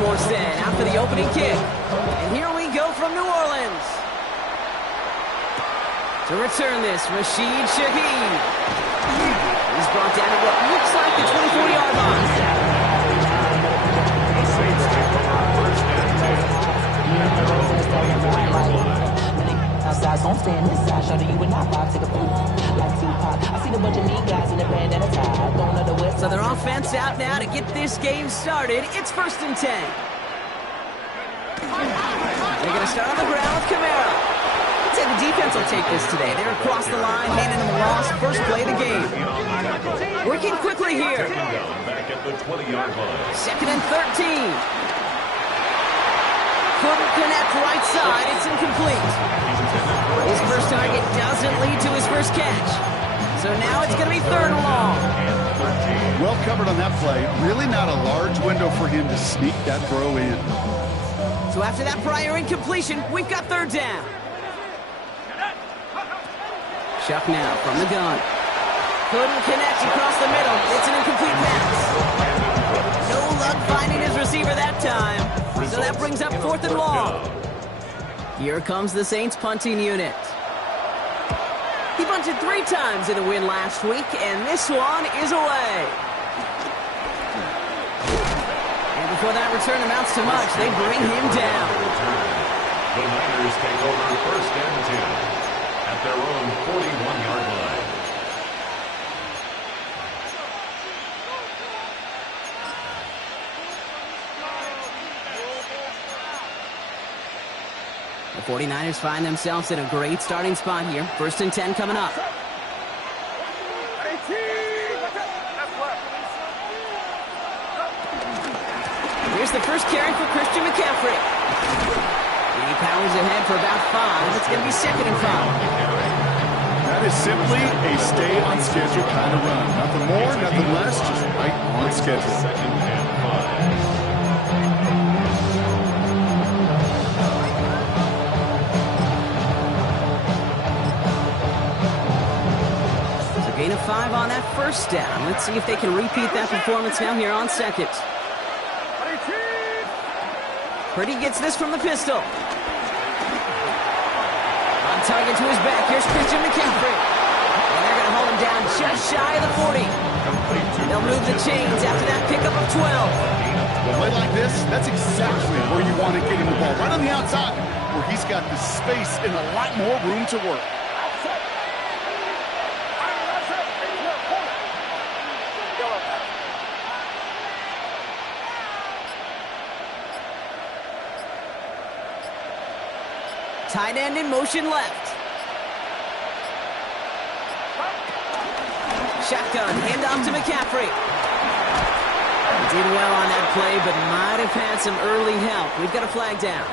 Morstead out for the opening kick. And here we go from New Orleans. To return this, Rashid Shaheed. He's brought down at what looks like the 24-yard line. Outside, so I'm staying inside. Show you and I vibe, take a poop like Tupac. I see the bunch of mean guys in the band and a tie. Going to the west. So their offense out now to get this game started. It's 1st and 10. They're going to start on the ground with Camara. I'd say the defense will take this today. They're across the line, handing them a loss. First play of the game. Working quickly here. Back at the 20-yard line. 2nd and 13. Couldn't connect right side. It's incomplete. His first target doesn't lead to his first catch. So now it's going to be 3rd and long. Well covered on that play. Really not a large window for him to sneak that throw in. So after that prior incompletion, we've got 3rd down. Chuck now from the gun. Couldn't connect across the middle. It's an incomplete pass. No luck finding his receiver that time. So that brings up 4th and long. Here comes the Saints punting unit. He punted 3 times in a win last week, and this one is away. And before that return amounts to much, they bring him down. The Niners take over 1st and 10 at their own 41-yard line. The 49ers find themselves in a great starting spot here. 1st and 10 coming up. Here's the first carry for Christian McCaffrey. He powers ahead for about 5. It's going to be 2nd and 5. That is simply a stay on schedule kind of run. Nothing more, nothing less, just right on schedule. 2nd and 5. Gain of 5 on that first down. Let's see if they can repeat that performance now here on 2nd. Purdy gets this from the pistol. On target to his back. Here's Christian McCaffrey. And they're going to hold him down just shy of the 40. They'll move the chains after that pickup of 12. A play like this, that's exactly where you want to get him the ball. Right on the outside, where he's got the space and a lot more room to work. Tight end in motion left. Shotgun, handoff to McCaffrey. Did well on that play, but might have had some early help. We've got a flag down.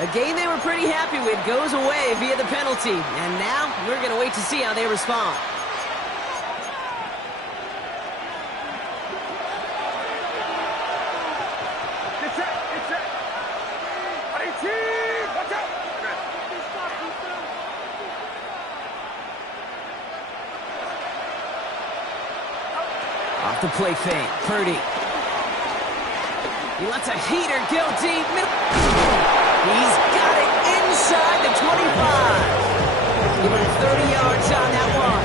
A game they were pretty happy with goes away via the penalty. And now we're going to wait to see how they respond. Off the play fake, Purdy. He lets a heater go deep. He's got it inside the 25. Give him 30 yards on that one.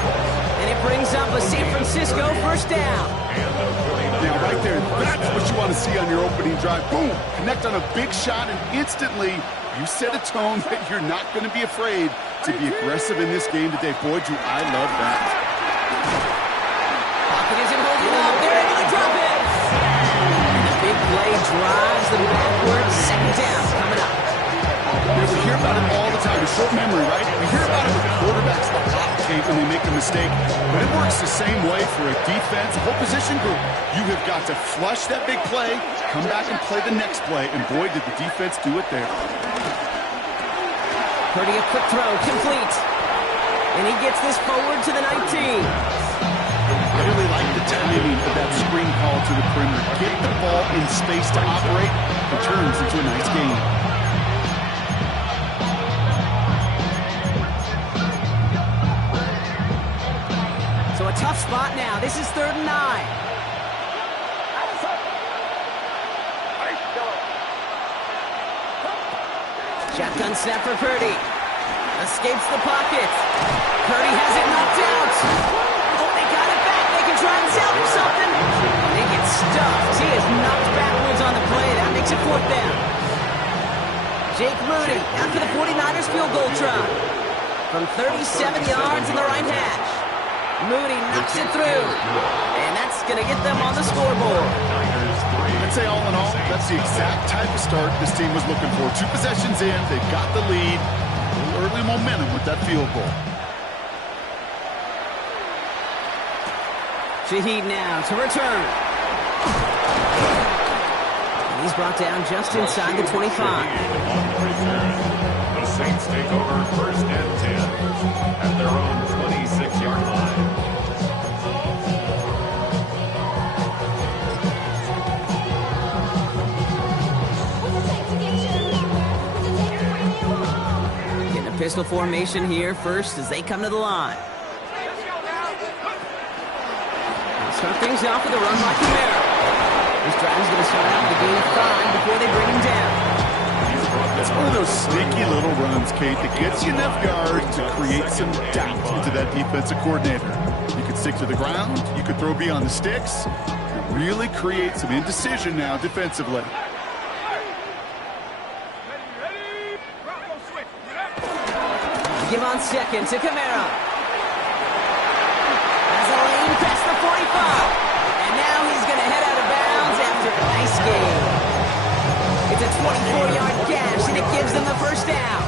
And it brings up a San Francisco first down. Now right there, that's what you want to see on your opening drive. Boom! Connect on a big shot, and instantly you set a tone that you're not going to be afraid to be aggressive in this game today. Boy, do I love that. Pocket isn't holding up. They're able to drop it. And the big play drives them backwards. 2nd down coming up. Yeah, we hear about it all the time. A short memory, right? We hear about it with quarterbacks the hot tape when they make a mistake. But it works the same way for a defense, a whole position group. You have got to flush that big play, come back and play the next play. And boy, did the defense do it there. Purdy a quick throw, complete. And he gets this forward to the 19. I really like the timing of that screen call to the perimeter. Get the ball in space to operate. It turns into a nice game. So a tough spot now. This is 3rd and 9. Shotgun snap for Purdy. Escapes the pocket. Purdy has it knocked out. Oh, they got it back. They can try and salvage something. They get stuffed. He is knocked backwards on the play. That makes it 4th down. Jake Moody out for the 49ers field goal try. From 37 yards in the right hash. Moody knocks it through. And that's going to get them on the scoreboard. I'd say all in all, that's the exact type of start this team was looking for. 2 possessions in, they've got the lead. A little early momentum with that field goal. Shaheed now to return. And he's brought down just inside the 25. The Saints take over 1st and 10 at their own 26-yard line. Getting a pistol formation here first as they come to the line. Start things off with a run by Camara. This drive is going to start out with a gain of 5 before they bring him down. It's one of those sneaky little runs, Kate, that gets you enough yards to create some doubt into that defensive coordinator. You could stick to the ground. You could throw beyond the sticks. It really creates some indecision now defensively. Give on second to Camara. Has a lane past the 45. And now he's going to head out of bounds after a nice game. It's a 24-yard gash, and it gives them the 1st down.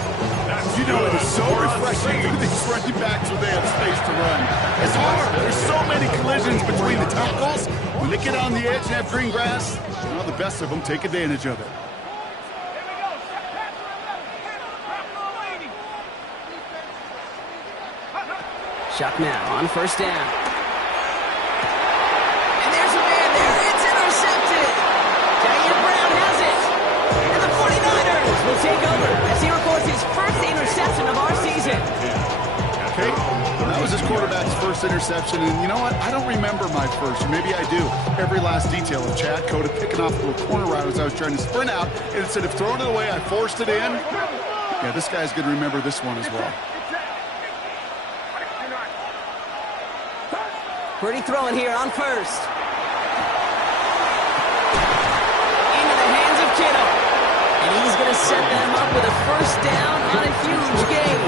You know, it is so refreshing for these running backs when they have space to run. It's hard. There's so many collisions between the tackles. When they get on the edge and have green grass, well, the best of them take advantage of it. Chuck now on 1st down. And there's a man there. It's intercepted. Jair Brown has it. And the 49ers will take over as he records his 1st interception of our season. Okay, that was his quarterback's 1st interception. And you know what? I don't remember my first. Or maybe I do. Every last detail of Chad Cota picking off a little corner route as I was trying to sprint out. And instead of throwing it away, I forced it in. Yeah, this guy's going to remember this one as well. Purdy throwing here on 1st. Into the hands of Kittle. And he's going to set them up with a 1st down on a huge gain.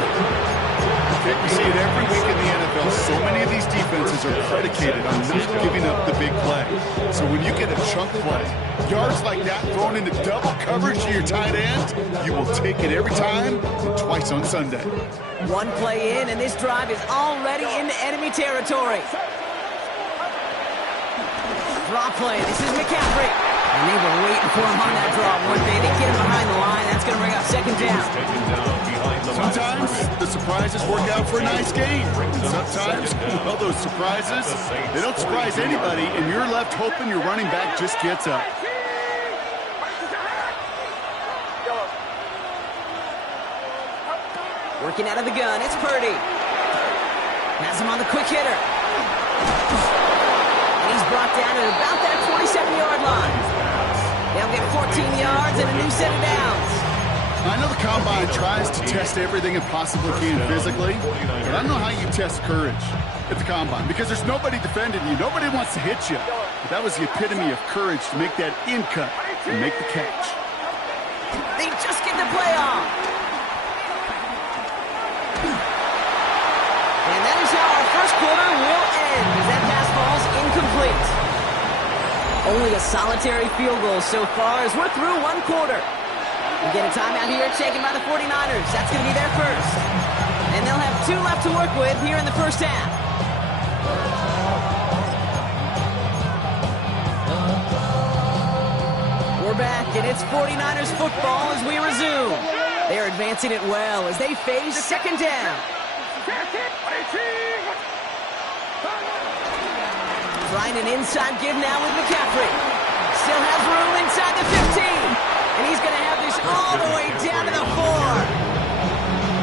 We see it every week in the NFL. So many of these defenses are predicated on not giving up the big play. So when you get a chunk play, yards like that thrown into double coverage to your tight end, you will take it every time and twice on Sunday. 1 play in, and this drive is already into enemy territory. Draw play. This is McCaffrey. And they were waiting for him on that draw, weren't they? They get him behind the line. That's going to bring up 2nd down. Sometimes the surprises work out for a nice game. And sometimes, well, those surprises, they don't surprise anybody, and you're left hoping your running back just gets up. Working out of the gun. It's Purdy. Has him on the quick hitter. He's brought down at about that 27-yard line. They'll get 14 yards and a new set of downs. I know the Combine tries to test everything it possibly can physically, but I don't know how you test courage at the Combine because there's nobody defending you. Nobody wants to hit you. But that was the epitome of courage to make that in cut and make the catch. They just get the play off. And that is how our 1st quarter will end as that pass falls incomplete. Only a solitary field goal so far as we're through 1 quarter. We get a timeout here taken by the 49ers. That's going to be their 1st. And they'll have 2 left to work with here in the 1st half. We're back, and it's 49ers football as we resume. They're advancing it well as they face 2nd down. Trying an inside give now with McCaffrey. Still has room inside the 15. And he's going to have this all the way down to the 4.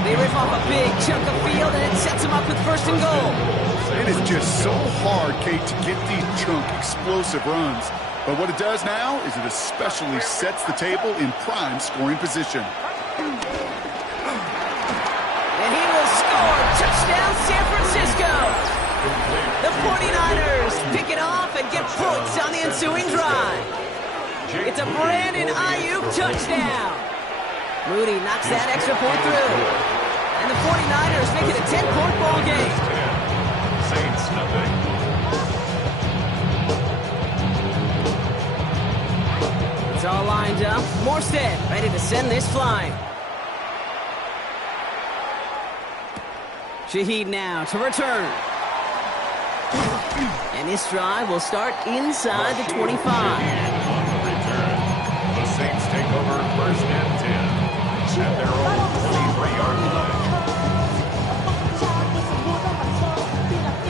They rip off a big chunk of field, and it sets them up with 1st and goal. It is just so hard, Kate, to get these chunk, explosive runs. But what it does now is it especially sets the table in prime scoring position. And he will score. Touchdown, San Francisco. The 49ers pick it off and get points on the ensuing drive. It's a Brandon Ayuk touchdown. Moody knocks that extra point through. And the 49ers make it a 10-point ball game. Saints nothing. It's all lined up. Morstead ready to send this flying. Shaheed now to return. And this drive will start inside the 25. On the return, the Saints take over first and 10 at their own 23-yard line.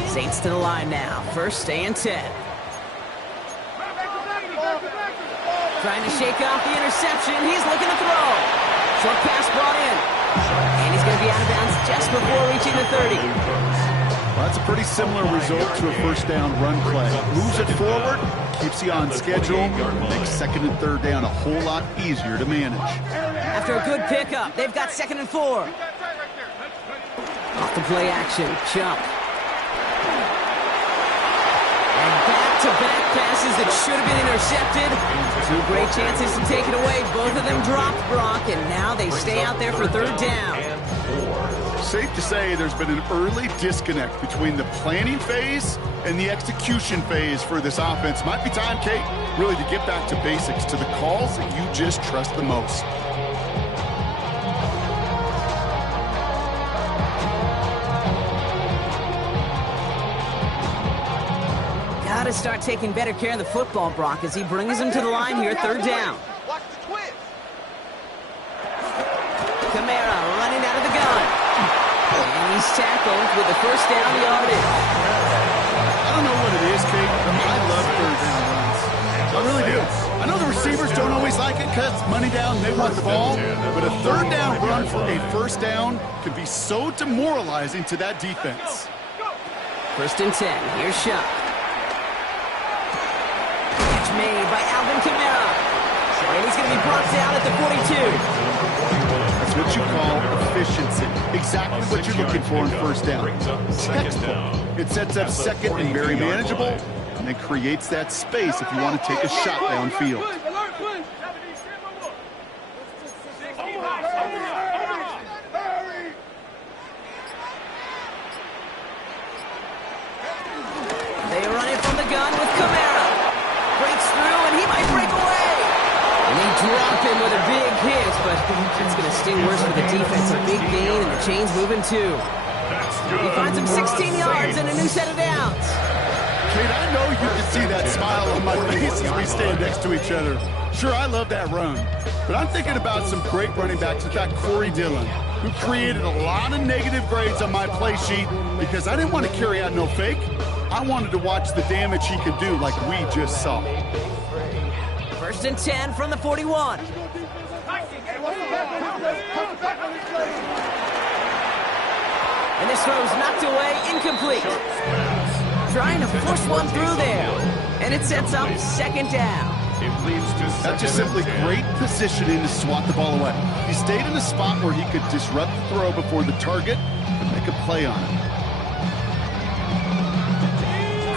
Saints to the line now. First and 10. Trying to shake off the interception. He's looking to throw. Short pass brought in. And he's going to be out of bounds just before reaching the 30. Well, that's a pretty similar result to a first down run play. Moves it forward, keeps you on schedule, makes second and third down a whole lot easier to manage. After a good pickup, they've got 2nd and 4. Off the play action, jump. And back-to-back passes that should have been intercepted. 2 great chances to take it away. Both of them dropped, Brock, and now they stay out there for 3rd down. Safe to say there's been an early disconnect between the planning phase and the execution phase for this offense. Might be time, Kate, really to get back to basics, to the calls that you just trust the most. Got to start taking better care of the football, Brock, as he brings him to the line here, 3rd down. Kamara running out of the gun. And he's tackled with the first down yardage. I don't know what it is, Kate, but I love 3rd down runs. I really do. I know the receivers don't always like it because money down, they want the ball. But a 3rd down run for a first down can be so demoralizing to that defense. 1st and 10. Here's Shuck. Catch made by Alvin Kamara. And he's going to be brought down at the 42. That's what you call efficiency. Exactly what you're looking for in first down. Textbook. It sets up second and very manageable, and it creates that space if you want to take a shot downfield. They run it from the gun with Kamara. Breaks through, and he might break away. And they drop him with a big hit, but it's going to sting worse for the defense. A big gain, and the chain's moving too. He finds him 16 yards and a new set of downs. Kate, I know you can see that smile on my face as we stand next to each other. Sure, I love that run, but I'm thinking about some great running backs. In fact, Corey Dillon, who created a lot of negative grades on my play sheet because I didn't want to carry out no fake. I wanted to watch the damage he could do like we just saw. 1st and 10 from the 41. And this throw's knocked away, incomplete. Trying to push one through there. And it sets up 2nd down. That's just simply great positioning to swat the ball away. He stayed in a spot where he could disrupt the throw before the target and make a play on it.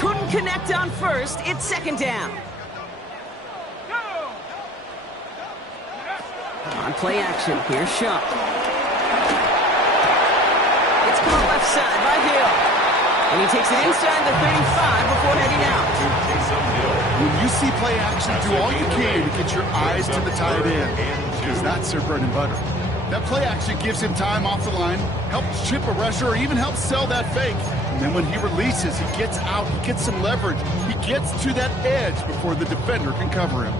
Couldn't connect on 1st. It's 2nd down. On play action, here's Shuck. It's caught left side by Hill. And he takes it inside the 35 before heading out. When you see play action, do all you can to get your eyes to the tight end, because that's their bread and butter. That play action gives him time off the line, helps chip a rusher, or even helps sell that fake. And then when he releases, he gets out, he gets some leverage. He gets to that edge before the defender can cover him.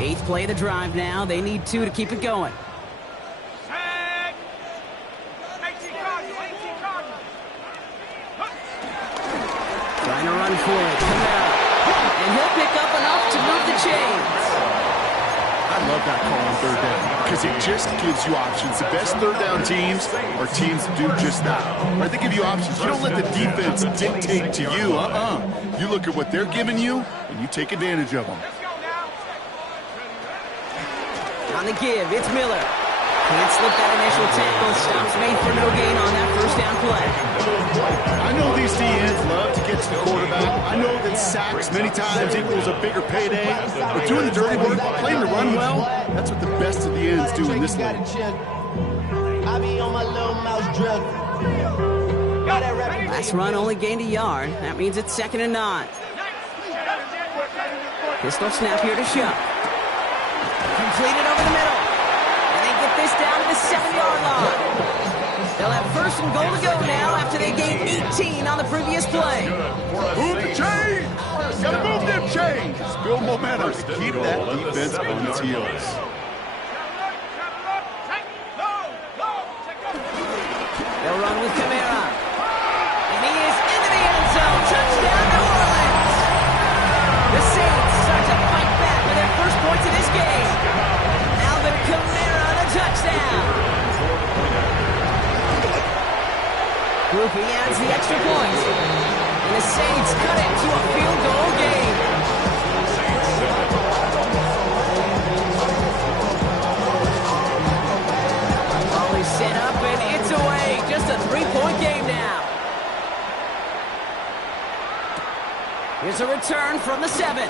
Eighth play of the drive now. They need 2 to keep it going. Trying to run for it. Kamara. And he'll pick up enough to move the chains. I love that call on third down because it just gives you options. The best third down teams are teams that do just that. Right? They give you options. You don't let the defense dictate to you. You look at what they're giving you, and you take advantage of them. On the give, it's Miller. Can't slip that initial tackle. Stops made for no gain on that first down play. I know these DNs love to get to the quarterback. I know that sacks many times equals a bigger payday. But doing the dirty work, playing the run well, that's what the best of the ends do in this league. I be on my little mouse drill. Last run only gained a yard. That means it's 2nd and 9. Pistol snap here to Shuck. Completed over the middle. And they get this down to the 7-yard line. They'll have 1st and goal to go now after they gained 18 on the previous play. Move the chains! Gotta move them chains! Build momentum to keep that defense on its heels. They'll run with Kamara. And he is into the end zone. Touchdown, New Orleans! The Saints start to fight back with their first points of this game. Alvin Kamara, the touchdown. Groupie adds the extra point. And the Saints cut it to a field goal game. Ball is set up and it's away. Just a 3-point game now. Here's a return from the 7.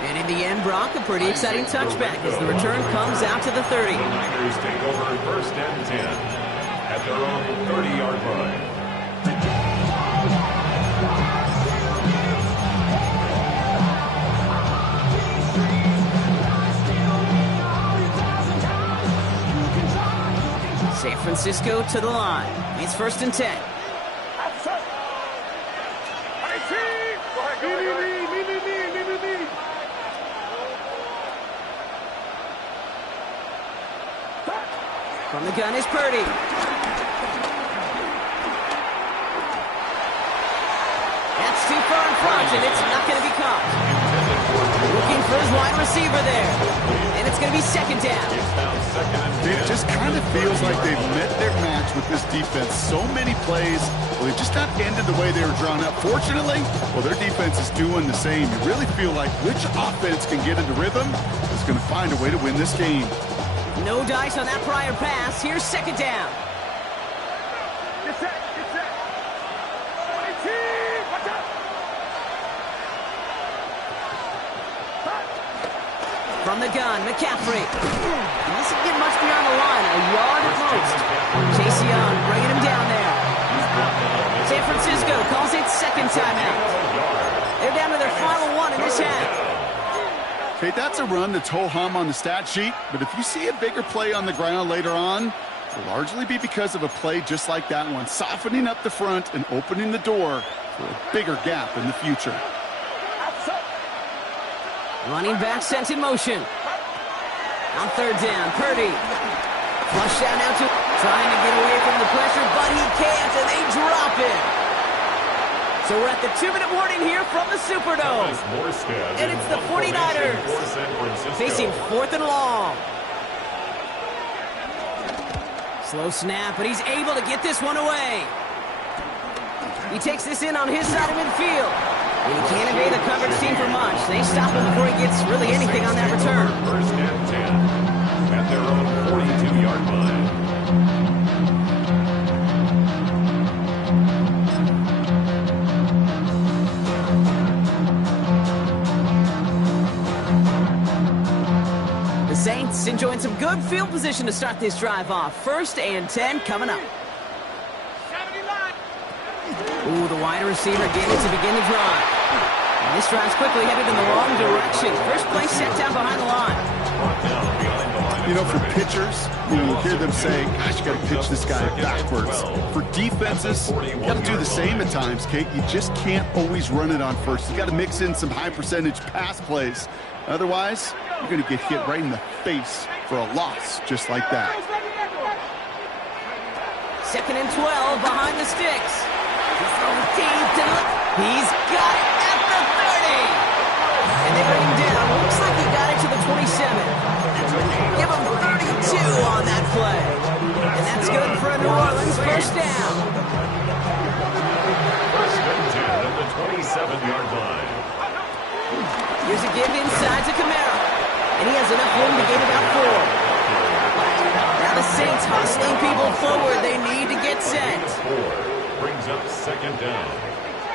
And in the end, Brock, a pretty exciting touchback as the return comes out to the 30. The Niners take over 1st and 10 at their own 30-yard line. San Francisco to the line. It's 1st and 10. From the gun is Purdy. That's too far in front, and it's not going to be caught. Looking for his wide receiver there. And it's going to be 2nd down. It just kind of feels like they've met their match with this defense. So many plays, well, they've just not ended the way they were drawn up. Fortunately, well, their defense is doing the same. You really feel like which offense can get into rhythm is going to find a way to win this game. No dice on that prior pass. Here's 2nd down. From the gun, McCaffrey. He doesn't get much beyond the line, a yard at most. Chase Young bringing him down there. San Francisco calls it 2nd timeout. They're down to their final one in this half. Okay, that's a run that's ho-hum on the stat sheet, but if you see a bigger play on the ground later on, it'll largely be because of a play just like that one, softening up the front and opening the door for a bigger gap in the future. Running back sent in motion. On 3rd down, Purdy. Flush down now to trying to get away from the pressure, but he can't, and they drop it. So we're at the 2-minute warning here from the Superdome. And it's the 49ers facing 4th and long. Slow snap, but he's able to get this one away. He takes this in on his side of midfield. And he can't evade the coverage team for much. They stop him before he gets really anything on that return. 1st and 10 at their own 42-yard line. The Saints enjoying some good field position to start this drive off. 1st and 10 coming up. Ooh, the wide receiver getting to begin the drive. And this drive's quickly headed in the wrong direction. First play set down behind the line. You know, for pitchers, you hear them say, gosh, you got to pitch this guy backwards. For defenses, you got to do the same at times, Kate. You just can't always run it on first. You got to mix in some high-percentage pass plays. Otherwise, you're going to get hit right in the face for a loss just like that. 2nd and 12 behind the sticks. He's got it at the 30. And they bring him down. Looks like he got it to the on that play. And that's good for a New Orleans first down. First and 10 at the 27-yard line. Here's a give inside to Kamara. And he has enough room to gain about 4. Now the Saints hustling people forward. They need to get set. 4 brings up second down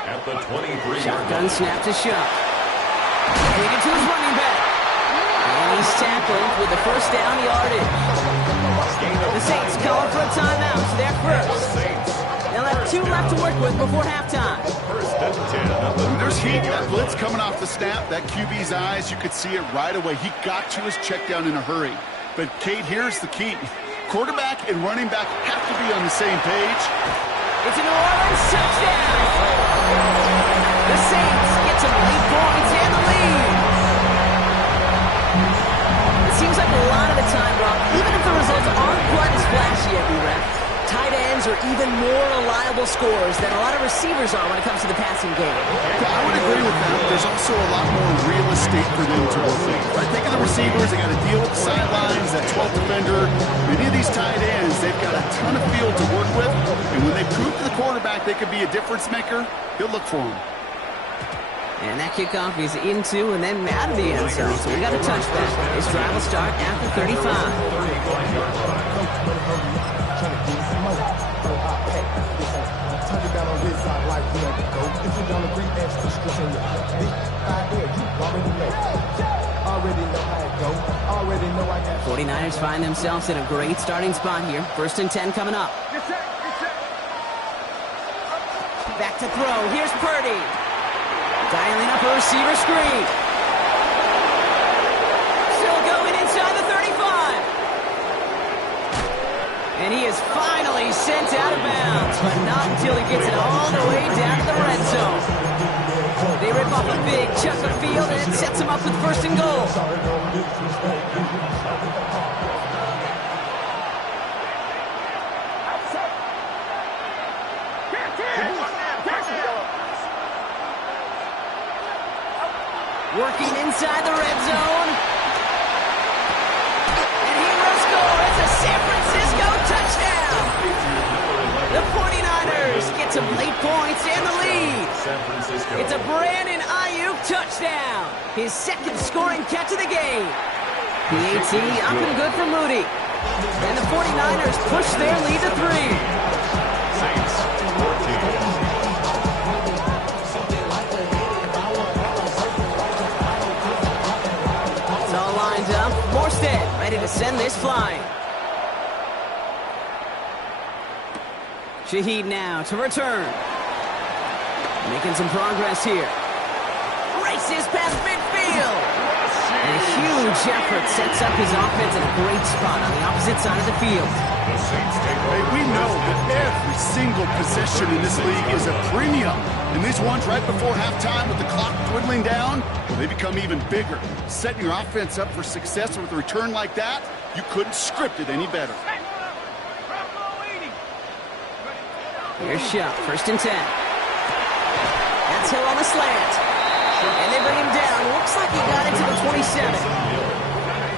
at the 23-yard Shotgun line. snap to Shuck. Take it to his running back. And he's tackled with the first down yardage. The Saints calling for a timeout. They're first. They'll have 2 left to work with before halftime. First and 10 at the There's heat. That blitz coming off the snap. That QB's eyes, you could see it right away. He got to his check down in a hurry. But, Kate, here's the key. Quarterback and running back have to be on the same page. It's a New Orleans touchdown. The Saints get some late points and the lead. It seems like a lot of the time, Rob, even if the results aren't quite as flashy every rep, tight ends are even more reliable scorers than a lot of receivers are when it comes to the passing game. I would agree with that. There's also a lot more real estate for them to work with. Right? Think of the receivers. They got to deal with the sidelines, that 12th defender. Many of these tight ends, they've got a ton of field to work with. And when they prove to the quarterback they could be a difference maker, he'll look for them. And that kickoff is into and then out of the end zone. So we got a touchback. This drive will start after 35. The 49ers find themselves in a great starting spot here. First and 10 coming up. Back to throw. Here's Purdy. Dialing up a receiver screen. Still going inside the 35. And he is finally sent out of bounds, but not until he gets it all the way down to the red zone. They rip off a big chunk of field, and it sets him up with first and goal. Working inside the red zone. And he will score. It's a San Francisco touchdown. The 49ers get some late points and the lead. San Francisco. It's a Brandon Ayuk touchdown. His second scoring catch of the game. The AT up and good for Moody. And the 49ers push their lead to 3. Saints 14. Up. Morstead ready to send this flying. Shaheed now to return. Making some progress here. Races past midfield. And a huge effort sets up his offense in a great spot on the opposite side of the field. The Saints take over. Hey, we know that every single possession in this league is a premium. And these ones right before halftime with the clock dwindling down, well, they become even bigger. Setting your offense up for success with a return like that, you couldn't script it any better. Here's Shuck, first and 10. That's Hill on the slant. And they bring him down. Looks like he got into the 27.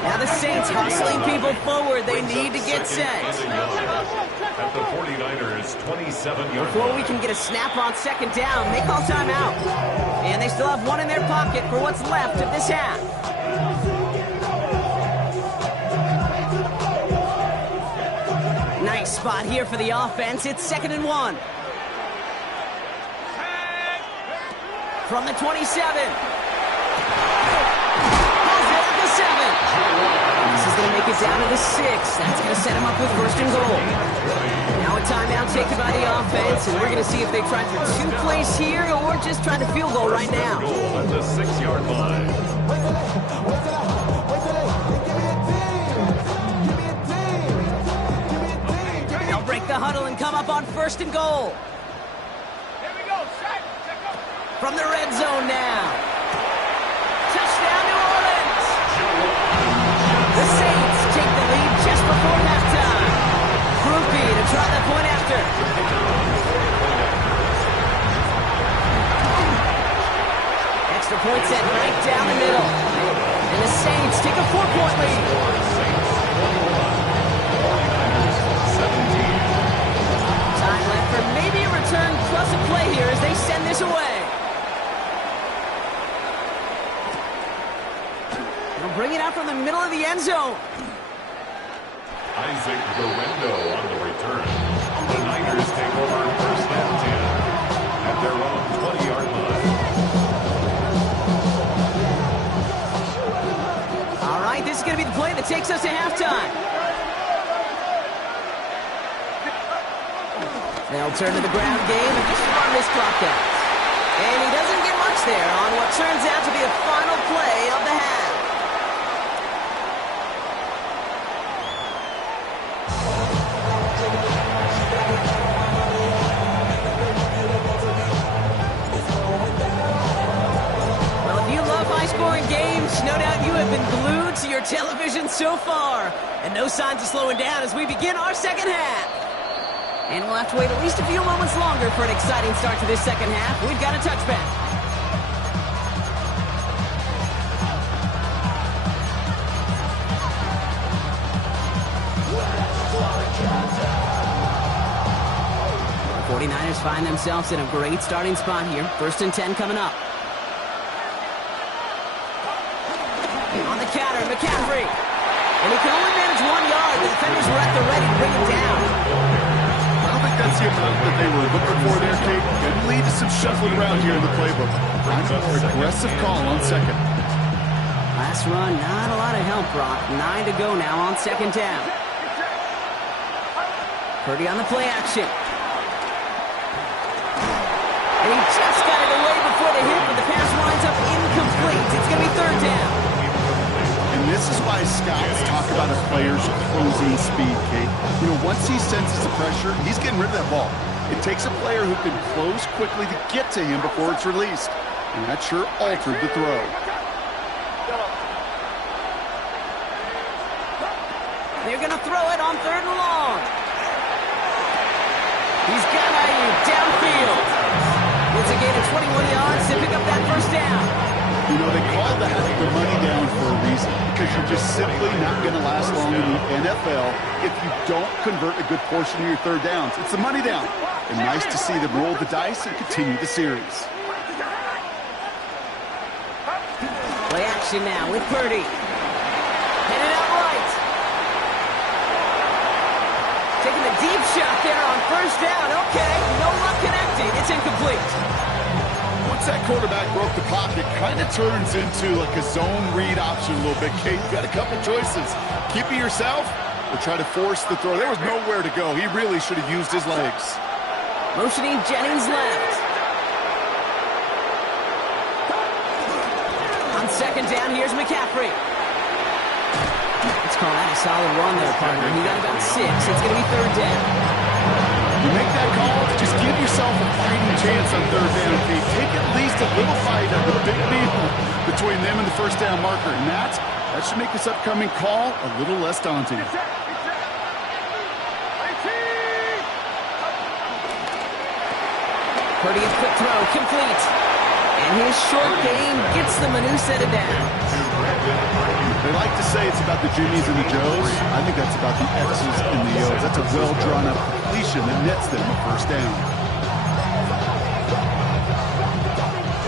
Now the Saints hustling people forward. They need to get set. At the 49ers 27-yard Before we can get a snap on second down, they call timeout. And they still have one in their pocket for what's left of this half. Nice spot here for the offense. It's 2nd and 1. From the 27. Pulls it at the 7. This is going to make it down to the 6. That's going to set him up with first and goal. Now a timeout taken by the offense, and we're going to see if they try for 2 plays here or just try to field goal right now. Goal at the 6-yard line. They'll break the huddle and come up on first and goal. From the red zone now. Touchdown, New Orleans. The Saints take the lead just before halftime. Groupie to try the point after. Extra point set right down the middle. And the Saints take a 4-point lead. bring it out from the middle of the end zone. Isaac Guerrero on the return. The Niners take over first and 10 at their own 20-yard line. All right, this is going to be the play that takes us to halftime. They'll turn to the ground game and just run this clock out. And he doesn't get much there on what turns out to be the final play of the half. Well, if you love high-scoring games, no doubt you have been glued to your television so far. And no signs of slowing down as we begin our second half. And we'll have to wait at least a few moments longer for an exciting start to this second half. We've got a touchback. The 49ers find themselves in a great starting spot here. First and 10 coming up. On the counter, McCaffrey. And he can only manage 1 yard. The defenders were at the ready to bring him down. That's the amount that they were looking for there, Kate. Can lead to some shuffling around here in the playbook. Kind of more aggressive call on second. Last run, not a lot of help, Brock. 9 to go now on second down. Purdy on the play action. And he just got it away before the hit, but the pass winds up incomplete. It's going to be third down. And this is why scouts talk about a player's closing speed, Kate. You know, once he senses the pressure, he's getting rid of that ball. It takes a player who can close quickly to get to him before it's released. And that sure altered the throw. They're going to throw it on third and long. He's got Ayuk downfield. It's a gain of 21 yards to pick up that first down. You know, they call that the money down for a reason, because you're just simply not going to last long in the NFL if you don't convert a good portion of your third downs. It's the money down. And nice to see them roll the dice and continue the series. Play action now with Purdy. Headed out right. Taking the deep shot there on first down. Okay, no luck connecting. It's incomplete. Once that quarterback broke the pocket, kind of turns into like a zone read option a little bit. Kate, you got a couple choices. Keep it yourself or try to force the throw. There was nowhere to go. He really should have used his legs. Motioning Jennings left. On second down, here's McCaffrey. Let's call that a solid run there, partner. He got about 6. It's going to be third down. You make that call, just give yourself a fighting chance on third down, Kate. Take at least a little fight of the big deal between them and the first down marker. And that should make this upcoming call a little less daunting. Purdy, a quick throw, complete. And his short game gets them a new set of downs. They like to say it's about the Jimmies and the Joes. I think that's about the X's and the O's. That's a well-drawn-up completion that nets them a first down.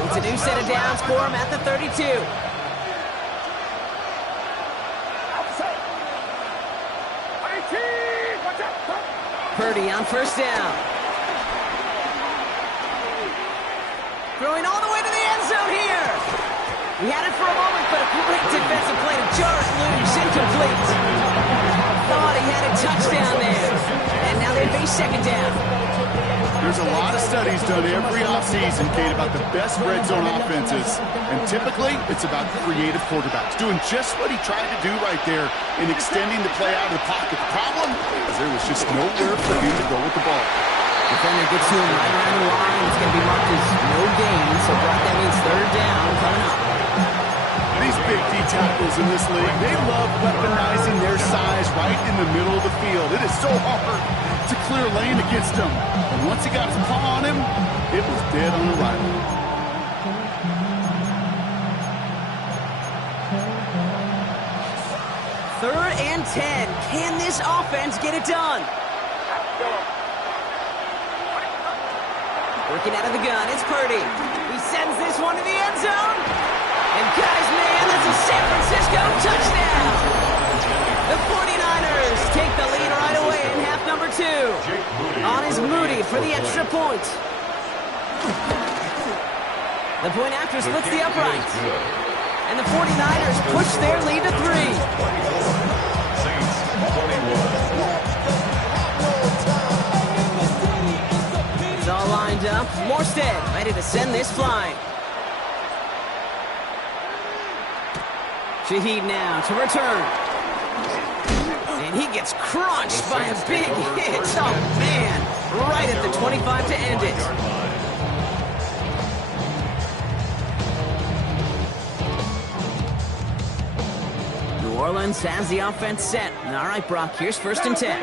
It's a new set of downs for him at the 32. Purdy on first down. Throwing all the way to the end zone here. He had it for a moment, but a great defensive play to jar it loose. Incomplete. Thought he had a touchdown there. And now they face second down. There's a lot of studies done every offseason, Kate, about the best red zone offenses. And typically, it's about creative quarterbacks doing just what he tried to do right there in extending the play out of the pocket. The problem is there was just nowhere for him to go with the ball. Defender gets to him right around the line. It's going to be marked as no gain, so Brock, that means third down coming up. These big D tackles in this league, they love weaponizing their size right in the middle of the field. It is so hard to clear lane against him. And once he got his paw on him, it was dead on arrival. Third and 10. Can this offense get it done? Working out of the gun, it's Purdy. He sends this one to the end zone. And guys, man, that's a San Francisco touchdown. The 49ers take the lead right away in half number 2. On is Moody for the extra point. The point after splits the uprights. And the 49ers push their lead to 3. Saints 21. It's all lined up. Morstead ready to send this flying. Shaheed now to return. And he gets crunched by a big hit. Oh, man. Right at the 25 to end it. New Orleans has the offense set. All right, Brock, here's 1st and 10.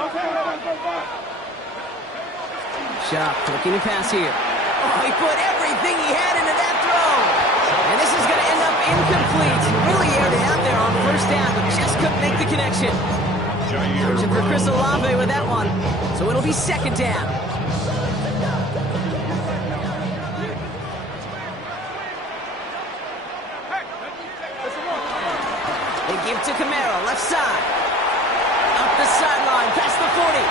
Sharp looking to pass here. Oh, he put everything he had into that throw. And this is going to end up incomplete. Really aired it out there on 1st down, but just couldn't make the connection. Searching for Chris Olave with that one. So it'll be 2nd down. They give to Camaro, left side. Up the sideline, past the 40.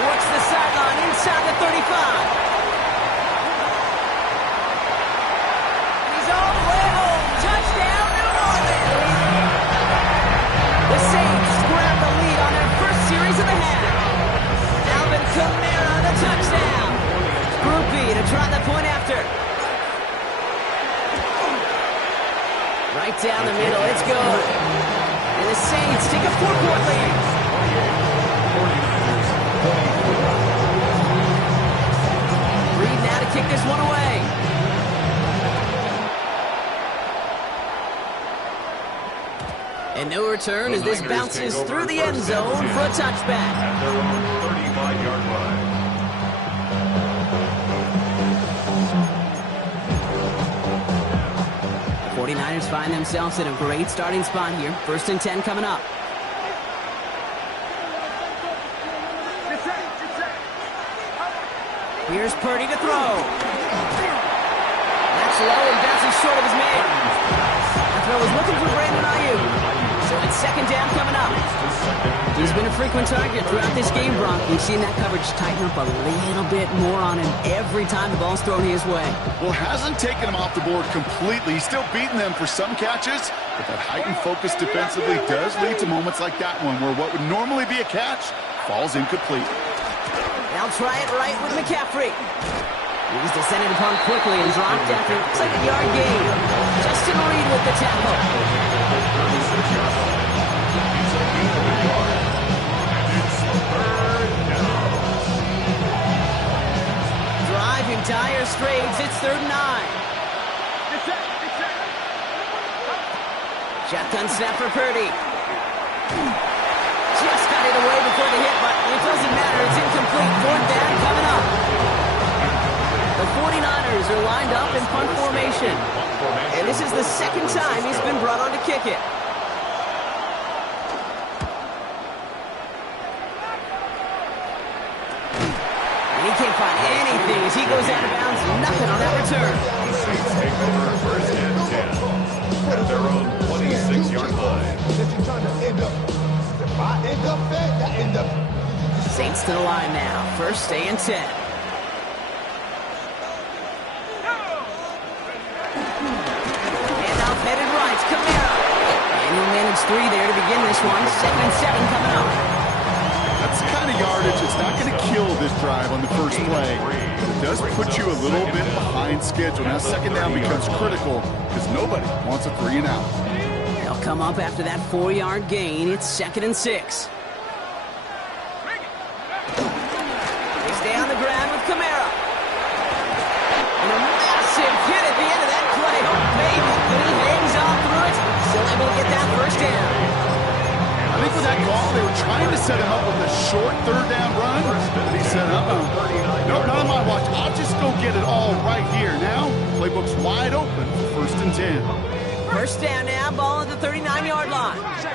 Works the sideline inside the 35. And he's all the way home. Touchdown, New Orleans. The Saints grab the lead on their first series of the half. Alvin Kamara, the touchdown. Groupie to try the point after. Right down the middle, it's good. And the Saints take a 4-point lead. Reed now to kick this one away. And no return as this bounces through the end zone for a touchback. At their own 35-yard line. The 49ers find themselves in a great starting spot here. 1st and 10 coming up. Here's Purdy to throw. That's low and bounces short of his man. That throw was looking for Brandon Ayuk. So it's 2nd down coming up. He's been a frequent target throughout this game, Brock. We've seen that coverage tighten up a little bit more on him every time the ball's thrown his way. Well, hasn't taken him off the board completely. He's still beating them for some catches, but that heightened focus defensively does lead to moments like that one where what would normally be a catch falls incomplete. They'll try it right with McCaffrey. He's descended upon quickly and dropped after looks like a yard gain. Justin Reed with the tackle. Driving Dire Straits, it's 3rd and 9. Shotgun snap for Purdy. Just got it away before the hit, but it doesn't matter. It's incomplete. 4th down coming up. The 49ers are lined up in punt formation. And this is the 2nd time he's been brought on to kick it. And he can't find anything as he goes out of bounds. Nothing on that return. The Saints take over 1st and 10 at their own 26-yard line. Saints to the line now. 1st and 10. Handoff headed right. Kamara. And he'll manage 3 there to begin this one. 2nd and 7 coming up. That's the kind of yardage that's not going to kill this drive on the first play. It does put you a little bit behind schedule. Now 2nd down becomes critical because nobody wants a 3 and out. They'll come up after that 4-yard gain. It's 2nd and 6. They stay on the ground with Kamara. And a massive hit at the end of that play. Oh, baby. But he hangs on through it. Still able to get that 1st down. I think with that call, they were trying to set him up with a short 3rd down run. But he said, nope, not on my watch. I'll just go get it all right here. Now, playbook's wide open for 1st and 10. 1st down now, ball at the 39-yard line. Another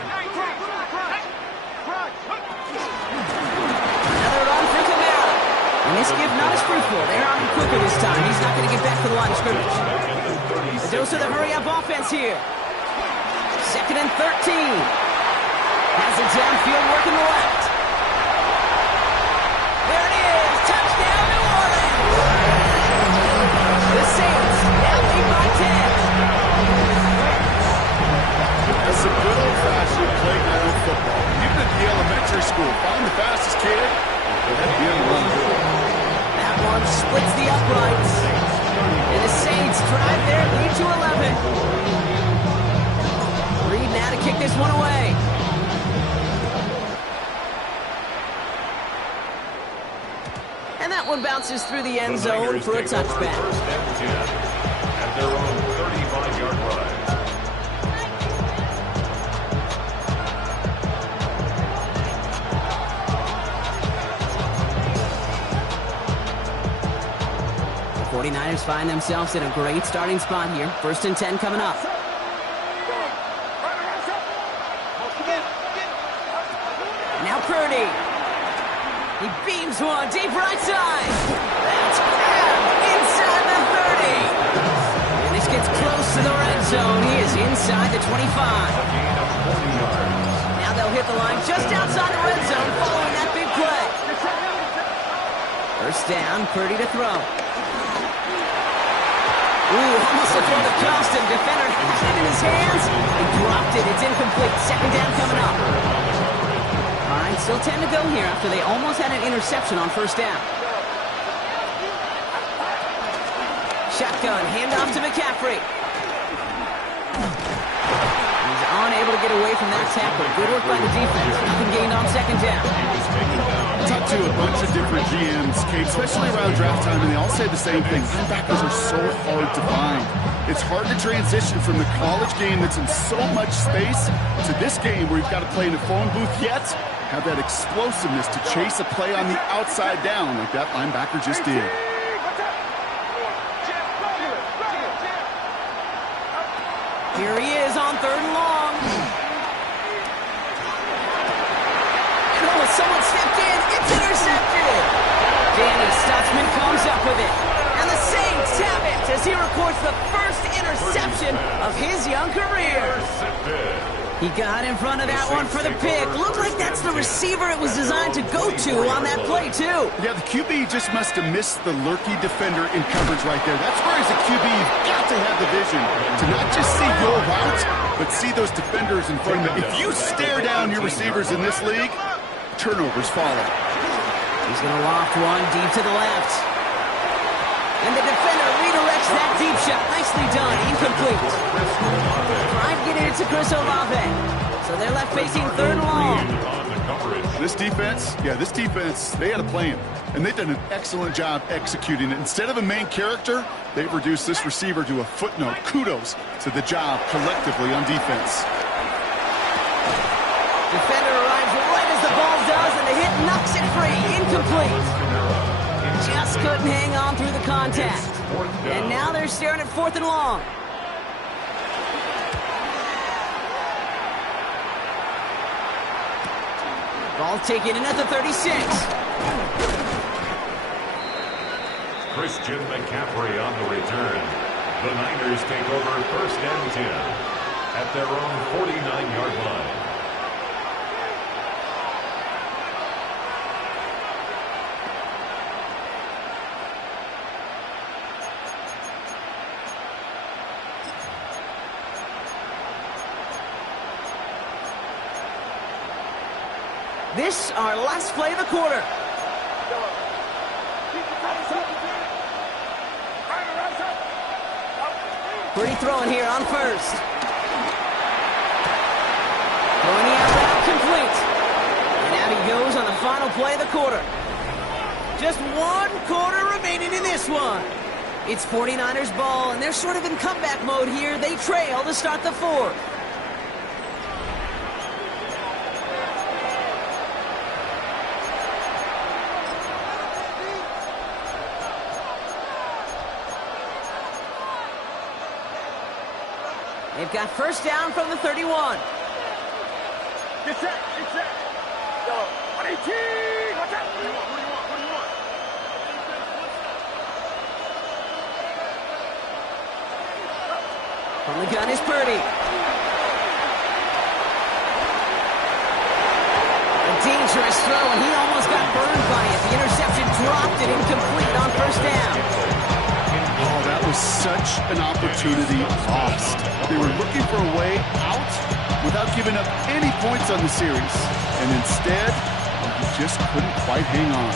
run for Kamara. And this give not as fruitful. They're on him quicker this time. He's not going to get back to the line of scrimmage. A dose of the hurry-up offense here. 2nd and 13. Has it downfield, working the left. There it is. Touchdown, New Orleans. The Saints now lead by 10. That's a good old-fashioned playground football. Even at the elementary school, find the fastest kid, and the end run. That one splits the uprights. And the Saints drive their lead to 11. Reed now to kick this one away. And that one bounces through the end zone for a touchback. First and 10 at their own 35-yard line. The 49ers find themselves in a great starting spot here. 1st and 10 coming up. Now Purdy. He beams one deep right side. That's grabbed inside the 30. And this gets close to the red zone. He is inside the 25. Now they'll hit the line just outside the red zone following that big play. 1st down, Purdy to throw. Ooh, almost a throw that cost him. Defender had it in his hands. He dropped it. It's incomplete. 2nd down coming up. All right, still 10 to go here after they almost had an interception on 1st down. Shotgun, handoff to McCaffrey. He's unable to get away from that tackle. Good work by the defense. Nothing gained on 2nd down. Talked to a bunch of different GMs, Kate, especially around draft time, and they all say the same thing. Linebackers are so hard to find. It's hard to transition from the college game that's in so much space to this game where you've got to play in a phone booth, yet have that explosiveness to chase a play on the outside down like that linebacker just did. Here he is on 3rd and long. And oh, someone stepped in. It's intercepted. Danny Stutzman comes up with it. And the Saints have it as he records the first interception of his young career. He got in front of that one for the pick. Looked like that's the receiver it was designed to go to on that play, too. Yeah, the QB just must have missed the lurky defender in coverage right there. That's where, as a QB, you've got to have the vision to not just see your route, but see those defenders in front of you. If you stare down your receivers in this league, turnovers follow. He's going to loft one deep to the left. And the defender redirects that deep shot. Nicely done. Incomplete. Drive getting it to Chris Olave. So they're left facing 3rd and long. This defense, they had a plan. And they've done an excellent job executing it. Instead of a main character, they've reduced this receiver to a footnote. Kudos to the job collectively on defense. Defender arrives right as the ball does, and the hit knocks it free. Incomplete. Just couldn't hang on through the contact. And now they're staring at 4th and long. Ball taken in at the 36. Christian McCaffrey on the return. The Niners take over 1st and 10 at their own 49-yard line. This, our last play of the quarter. Pretty throwing here on 1st. Throwing the out route complete. And out he goes on the final play of the quarter. Just 1 quarter remaining in this one. It's 49ers ball, and they're sort of in comeback mode here. They trail to start the 4th. They've got 1st down from the 31. Get set, get set. Yo, 118, watch out. What do you want? From the gun is Purdy. dangerous throw, and he almost got burned by it. The interception dropped it incomplete on first down. Oh, that was such an opportunity lost. They were looking for a way out without giving up any points on the series. And instead, he just couldn't quite hang on.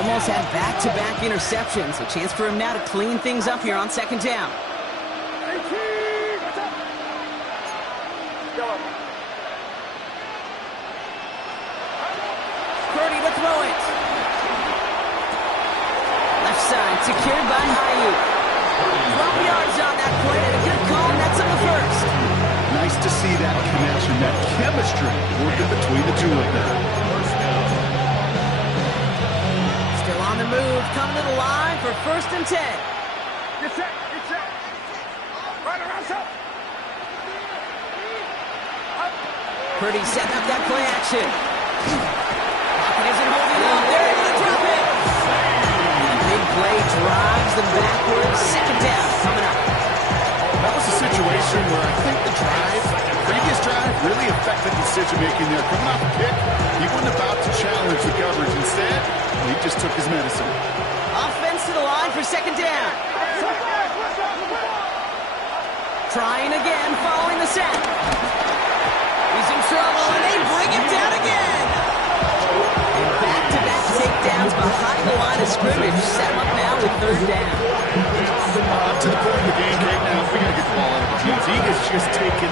Almost had back-to-back interceptions. A chance for him now to clean things up here on second down. Purdy to throw it. Left side secured by Hayuk. 12 yards on that play, and a good call, and that's on the first. Nice to see that connection, that chemistry working between the two of them. Still on the move, coming to the line for 1st and 10. Get set, get set. Right around top. Purdy setting up that play action. Pocket isn't holding on. They're able to drop it. Big play drives them backwards. Second down coming up. That was a situation where I think the previous drive really affected decision-making there. Coming off the pick, he wasn't about to challenge the coverage. Instead, he just took his medicine. Offense to the line for second down. Trying again following the sack. He's in trouble, and they bring him down again. And back-to-back takedowns behind the line of scrimmage. Set him up now with 3rd down. Up to the point of the game right now, we got to get the ball out of his hands. He has just taken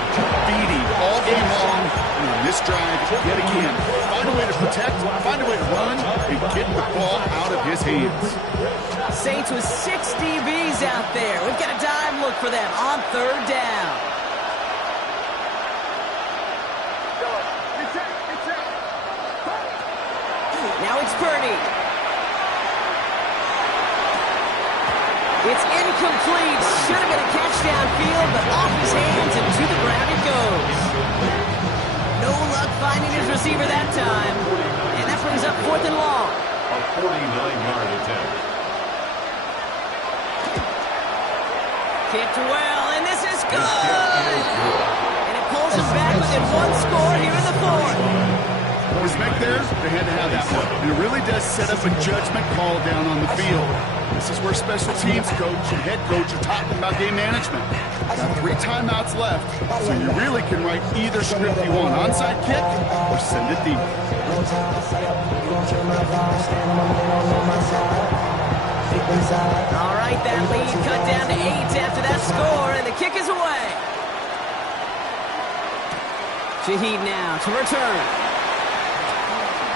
beating all game long. And on this drive, yet again, find a way to protect, find a way to run, and get the ball out of his hands. Saints with 6 DBs out there. We've got a dive look for them on 3rd down. Now it's Purdy. It's incomplete. Should have been a catch downfield, but off his hands and to the ground it goes. No luck finding his receiver that time. And that brings up 4th and long. A 49-yard attempt. Kicked well, and this is good! And it pulls him back within 1 score here in the 4th. Respect there, they had to have that one. And it really does set up a judgment call down on the field. This is where special teams coach and head coach are talking about game management. Got 3 timeouts left, so you really can write either script you want. Onside kick or send it deep. All right, that lead cut down to 8 after that score, and the kick is away. Shaheed now to return.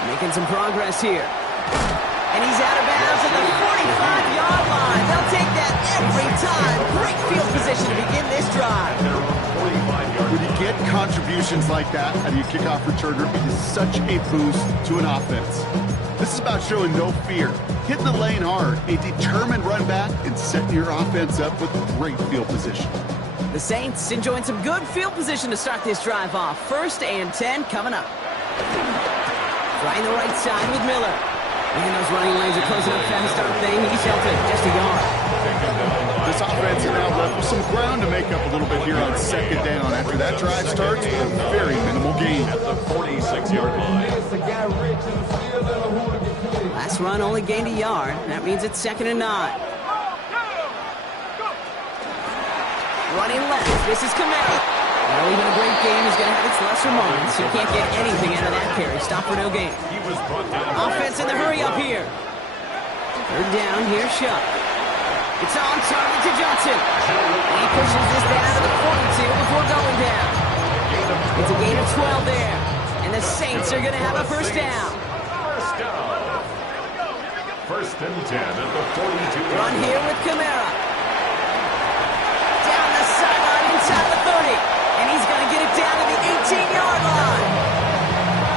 Making some progress here. And he's out of bounds at the 45-yard line. They'll take that every time. Great field position to begin this drive. When you get contributions like that out of your kickoff returner, it is such a boost to an offense. This is about showing no fear, hitting the lane hard, a determined run back, and setting your offense up with great field position. The Saints enjoying some good field position to start this drive off. 1st and 10 coming up. Trying the right side with Miller. And those running lanes are closing up fast, aren't they? He's held it just a yard. This offense is now left with some ground to make up a little bit here on 2nd down. After that drive starts, a very minimal gain. At the 46-yard line. Last run only gained a yard. That means it's 2nd and 9. Running left. This is Kamara. Well, even a great game is going to have its lesser moments. You can't get anything out of that carry. Stop for no gain. Offense in the hurry up here. 3rd down, here's Shuck. It's on target to Johnson. And he pushes this down to the 42 before going down. It's a gain of 12 there. And the Saints are going to have a 1st down. 1st and 10 at the 42. Run here with Kamara. Down the sideline inside the 30. And he's going to get it down to the 18-yard line.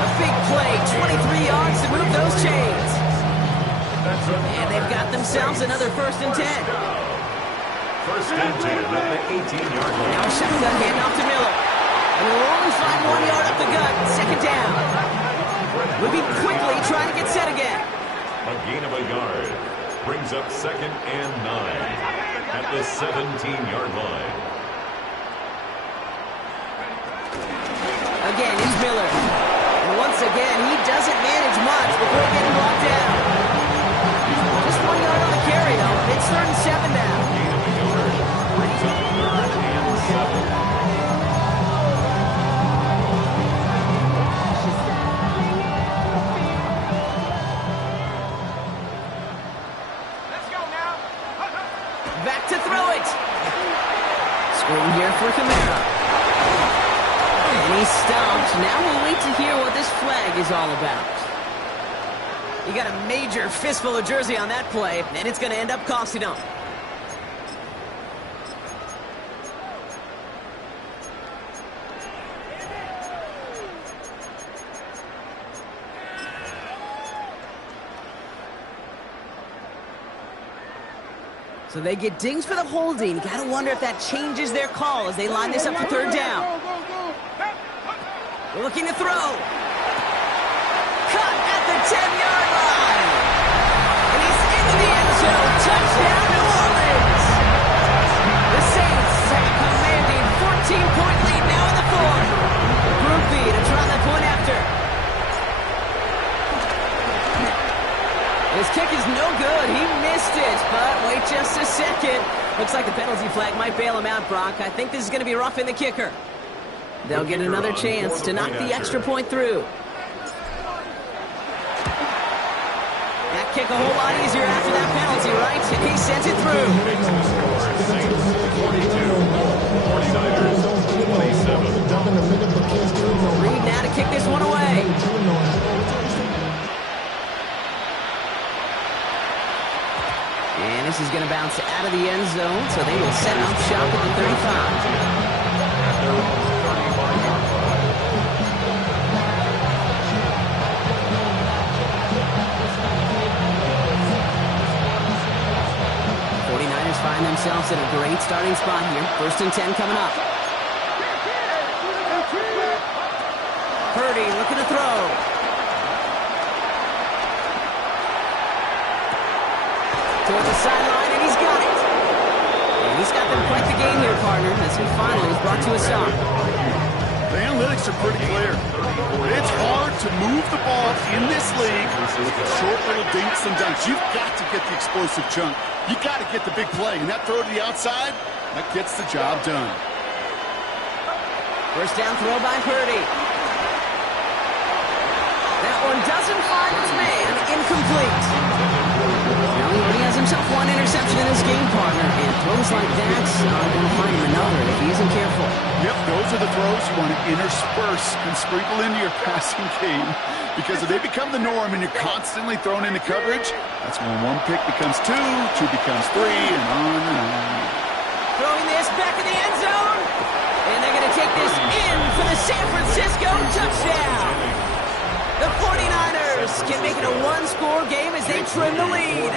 A big play, 23 yards to move those chains. And they've got themselves another 1st and 10. 1st and 10 at the 18-yard line. Now a shotgun handoff to Miller. And we'll only find 1 yard up the gut. 2nd down. Moving quickly, trying to get set again. A gain of a yard. Brings up 2nd and 9 at the 17-yard line. Again, it's Miller. And once Once again, he doesn't manage much before getting brought down. Just 1 yard on the carry, though. It's 3rd and 7 now. Gain of a yard. Brings up 3rd and 7. Back to throw it. Screen here for Kamara. And he's stopped. Now we'll wait to hear what this flag is all about. You got a major fistful of jersey on that play, and it's going to end up costing him. So they get dings for the holding. You gotta wonder if that changes their call as they line this up for 3rd down. We're looking to throw. Cut at the 10-yard line. And he's into the end zone. Touchdown, New Orleans. The Saints have a commanding 14-point lead now in the 4th. Groupie to try that point after. His kick is no good. He missed it, but wait just a second. Looks like the penalty flag might bail him out, Brock. I think this is going to be roughing the kicker. They'll get another chance to knock the extra point through. That kick a whole lot easier after that penalty, right? And he sends it through. Makes the score Saints 42, 49ers 27. Reed now to kick this one away. And this is going to bounce out of the end zone, so they will set up shop at the 35. At their own 35-yard line. 49ers find themselves in a great starting spot here. 1st and 10 coming up. Purdy looking to throw. Towards the sideline, and he's got it. And he's got them quite the game here, partner, as he finally is brought to a stop. The analytics are pretty clear. It's hard to move the ball in this league with short little dinks and dunks. You've got to get the explosive chunk. You've got to get the big play. And that throw to the outside, that gets the job done. 1st down throw by Purdy. That one doesn't find its man. Incomplete. Now he already has himself 1 interception in this game, partner, and throws like that are going to find him another if he isn't careful. Yep, those are the throws you want to intersperse and sprinkle into your passing game, because if they become the norm and you're constantly thrown into coverage, that's when 1 pick becomes 2, 2 becomes 3, and on and on. Throwing this back in the end zone, and they're going to take this in for the San Francisco touchdown. The 49ers can make it a 1-score game as they trim the lead.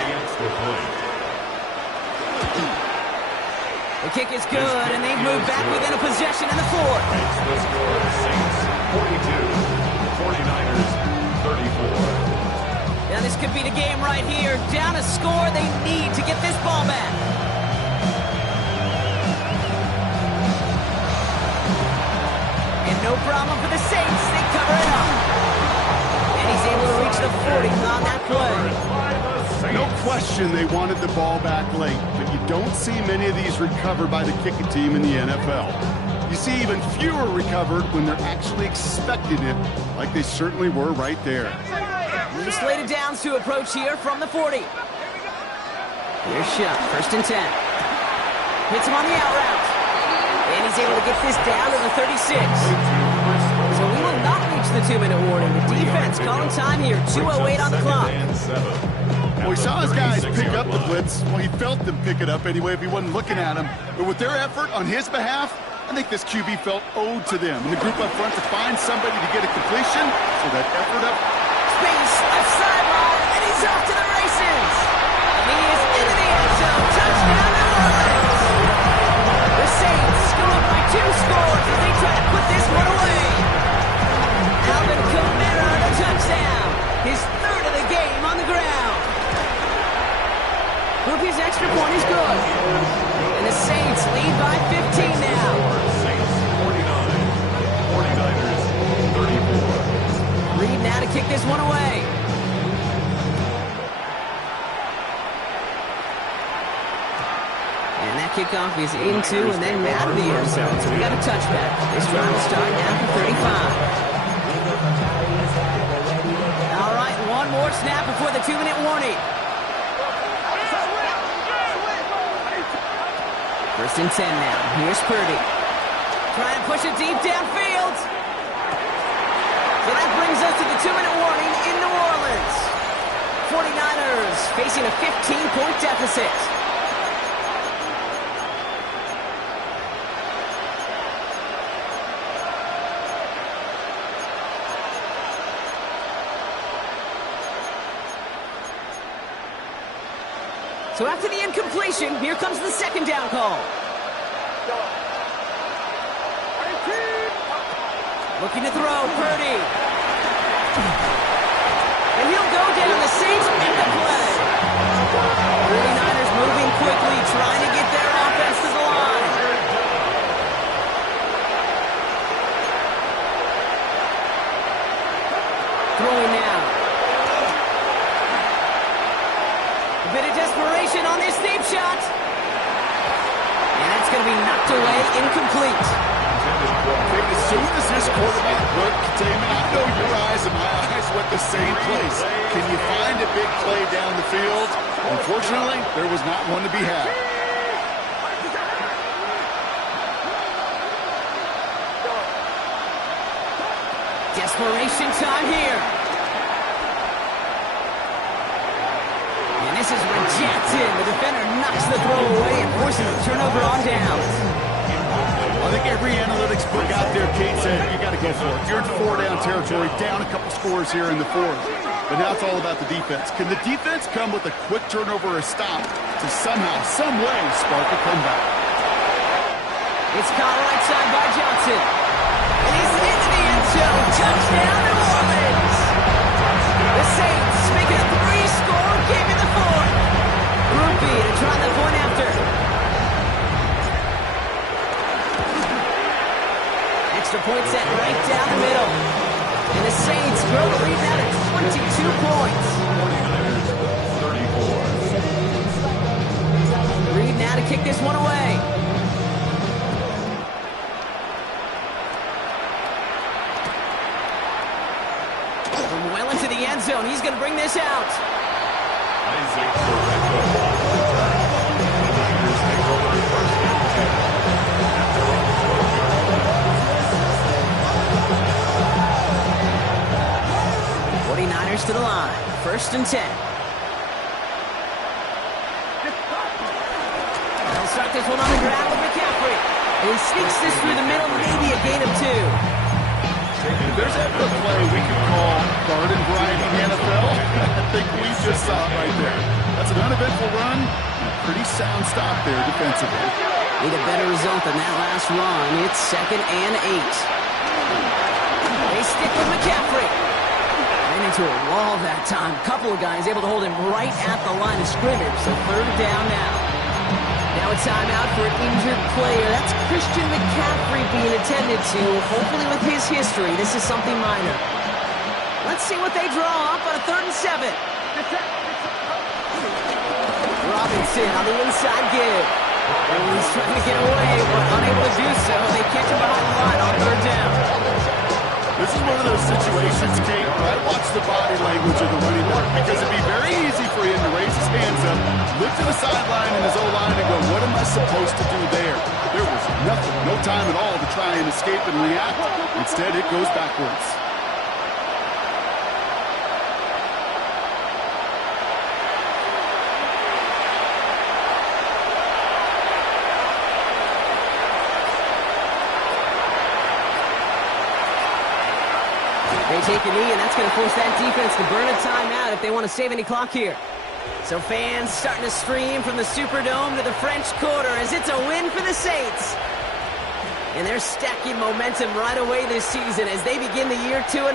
The kick is good, and they've moved back within a possession in the 4th. Makes the score Saints 42, 49ers 34. Now this could be the game right here. Down a score, they need to get this ball back. And no problem for the Saints. They cover it up. And he's able to reach the 40 on that play. No question they wanted the ball back late, but you don't see many of these recovered by the kicking team in the NFL. You see even fewer recovered when they're actually expecting it, like they certainly were right there. New slated downs to approach here from the 40. Here's Shuck, 1st and 10. Hits him on the out route. And he's able to get this down to the 36. So we will not reach the 2-minute warning. The defense calling time here, 2:08 on the clock. Well, we saw his guys pick up the blitz. Well, he felt them pick it up anyway if he wasn't looking at him. But with their effort on his behalf, I think this QB felt owed to them. And the group up front to find somebody to get a completion, so that effort up. Space, left sideline, and he's off to the races. And he is into the end zone. Touchdown, New Orleans. The Saints go up by 2 scores as they try to put this one away. Alvin Kamara, the touchdown. His 3rd of the game on the ground. Groupie's extra point is good. And the Saints lead by 15 now. Saints 49, 49ers 34. Reed kick this one away. And that kickoff is into and then out of the end zone. So we got a touchback. This drive will start now for 35. All right, one more snap before the 2-minute warning. First and 10 now. Here's Purdy. Trying to push it deep downfield. So that brings us to the 2-minute warning in New Orleans. 49ers facing a 15-point deficit. So after the incompletion, here comes the second down call. Looking to throw, Purdy. And he'll go down. The Saints make the play. 49ers moving quickly, trying to get their offense to the line. Throwing now. A bit of desperation on this deep shot. And that's going to be knocked away, incomplete. As soon as this quarterback broke containment, I know your eyes and my eyes went the same place. Can you find a big play down the field? Unfortunately, there was not one to be had. Desperation time here. And this is rejected. The defender knocks the throw away and forces a turnover on downs. I think every analytics book out there, Kate said, you got to go for it. You're in 4-down territory, down a couple scores here in the fourth. But now it's all about the defense. Can the defense come with a quick turnover or stop to somehow, some way, spark a comeback? It's caught right side by Johnson. And he's into the end zone. Touchdown, New Orleans. The Saints making a 3-score game in the fourth. Groupie to try the point after. Extra point set right down the middle. And the Saints grow the lead now to 22 points. 34. Reed now to kick this one away. From well into the end zone, he's going to bring this out. Isaac Pareto on the return. The Niners take over first and 10. 49ers to the line. First and 10. They'll start this one on the ground with McCaffrey. And he sneaks this through the middle, maybe a gain of 2. If there's ever a play we could call garden variety NFL, I think we just saw it right there. That's an uneventful run, and a pretty sound stop there defensively. Need a better result than that last run. It's 2nd and 8. They stick with McCaffrey. Ran into a wall that time. A couple of guys able to hold him right at the line of scrimmage. So 3rd down now. Now a timeout for an injured player. That's Christian McCaffrey being attended to. Hopefully with his history, this is something minor. Let's see what they draw up on a 3rd and 7. Robinson on the inside give. And he's trying to get away, but unable to do so. They catch him behind the line on 3rd down. This is one of those situations, Kate, where I watch the body language of the running back because it'd be very easy for him to raise his hands up, look to the sideline and his O-line and go, what am I supposed to do there? There was nothing, no time at all to try and escape and react. Instead, it goes backwards. They take a knee, and that's going to force that defense to burn a timeout if they want to save any clock here. So fans starting to stream from the Superdome to the French Quarter as it's a win for the Saints. And they're stacking momentum right away this season as they begin the year 2-0.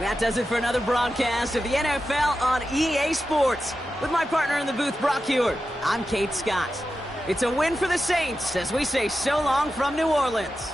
That does it for another broadcast of the NFL on EA Sports. With my partner in the booth, Brock Hewitt, I'm Kate Scott. It's a win for the Saints as we say so long from New Orleans.